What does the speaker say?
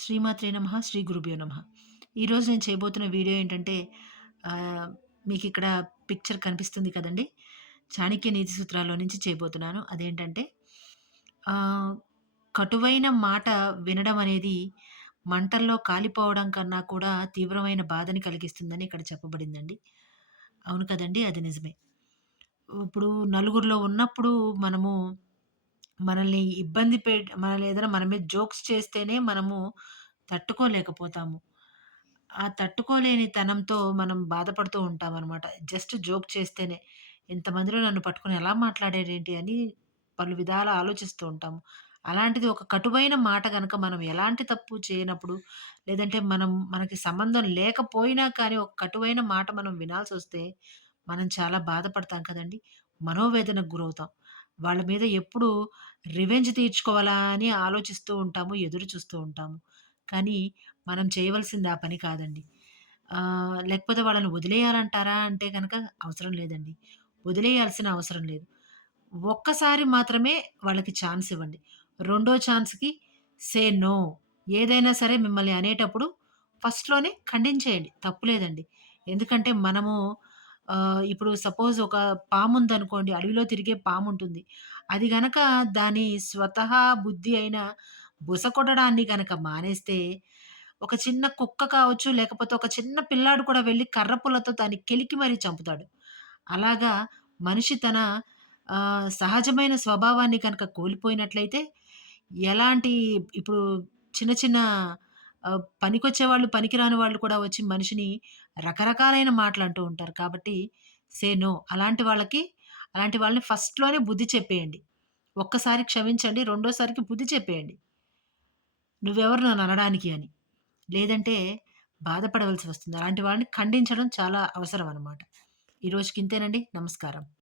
శ్రీమాత్రే నమః! శ్రీ గురుభ్యో నమః! ఈరోజు నేను చేయబోతున్న వీడియో ఏంటంటే మీకు ఇక్కడ పిక్చర్ కనిపిస్తుంది కదండీ! చాణక్య నీతి సూత్రాల్లో నుంచి చేయబోతున్నాను. అదేంటంటే కటువైన మాట వినడం అనేది మంటల్లో కాలిపోవడం కన్నా కూడా తీవ్రమైన బాధని కలిగిస్తుందని ఇక్కడ చెప్పబడిందండి. అవును కదండి అది నిజమే. ఇప్పుడు నలుగురిలో ఉన్నప్పుడు మనము మనల్ని ఇబ్బంది పె మనల్ని ఏదైనా మన మీద జోక్స్ చేస్తేనే మనము తట్టుకోలేకపోతాము. ఆ తట్టుకోలేని తనంతో మనం బాధపడుతూ ఉంటామనమాట. జస్ట్ జోక్ చేస్తేనే. ఇంతమందిలో నన్ను పట్టుకొని ఎలా మాట్లాడారేంటి అని పలు విధాల ఆలోచిస్తూ ఉంటాము. అలాంటిది ఒక కటువైన మాట గనక మనం ఎలాంటి తప్పు చేయనప్పుడు, లేదంటే మనం మనకి సంబంధం లేకపోయినా కానీ ఒక కటువైన మాట మనం వినాల్సొస్తే, మనం చాలా బాధపడతాం కదండీ! మనోవేదనకు గురవుతాం. వాళ్ళ మీద ఎప్పుడు రివెంజ్ తీర్చుకోవాలా అని ఆలోచిస్తూ ఉంటాము. ఎదురు చూస్తూ ఉంటాము. కానీ మనం చేయవలసింది ఆ పని కాదండి. లేకపోతే వాళ్ళని వదిలేయాలంటారా అంటే కనుక అవసరం లేదండి. వదిలేయాల్సిన అవసరం లేదు. ఒక్కసారి మాత్రమే వాళ్ళకి ఛాన్స్ ఇవ్వండి. రెండో ఛాన్స్‌కి సే నో. ఏదైనా సరే మిమ్మల్ని అనేటప్పుడు ఫస్ట్‌లోనే ఖండించేయండి. తప్పు లేదండి. ఎందుకంటే మనము ఆహ్, ఇప్పుడు సపోజ్ ఒక పాము ఉందనుకోండి అడవిలో తిరిగే పాము ఉంటుంది అది గనక దాని స్వతహా బుద్ధి అయిన బుస కొట్టడాన్ని గనక మానేస్తే, ఒక చిన్న కుక్క కావచ్చు, లేకపోతే ఒక చిన్న పిల్లాడు కూడా వెళ్ళి కర్ర పుల్లతో దాన్ని కెలికి మరీ చంపుతాడు. అలాగా మనిషి తన ఆహ్, సహజమైన స్వభావాన్ని కనుక కోల్పోయినట్లయితే, ఎలాంటి ఇప్పుడు చిన్న చిన్న పనికొచ్చే వాళ్ళు పనికిరాని వాళ్ళు కూడా వచ్చి మనిషిని రకరకాలైన మాటలంటూ ఉంటారు. కాబట్టి సే నో. అలాంటి వాళ్ళకి అలాంటి వాళ్ళని ఫస్ట్‌లోనే బుద్ధి చెప్పేయండి. ఒక్కసారి క్షమించండి. రెండోసారికి బుద్ధి చెప్పేయండి. నువ్వెవరు నన్ను అనడానికి అని. లేదంటే బాధపడవలసి వస్తుంది. అలాంటి వాళ్ళని ఖండించడం చాలా అవసరం అనమాట. ఈ రోజుకి ఇంతేనండి. నమస్కారం.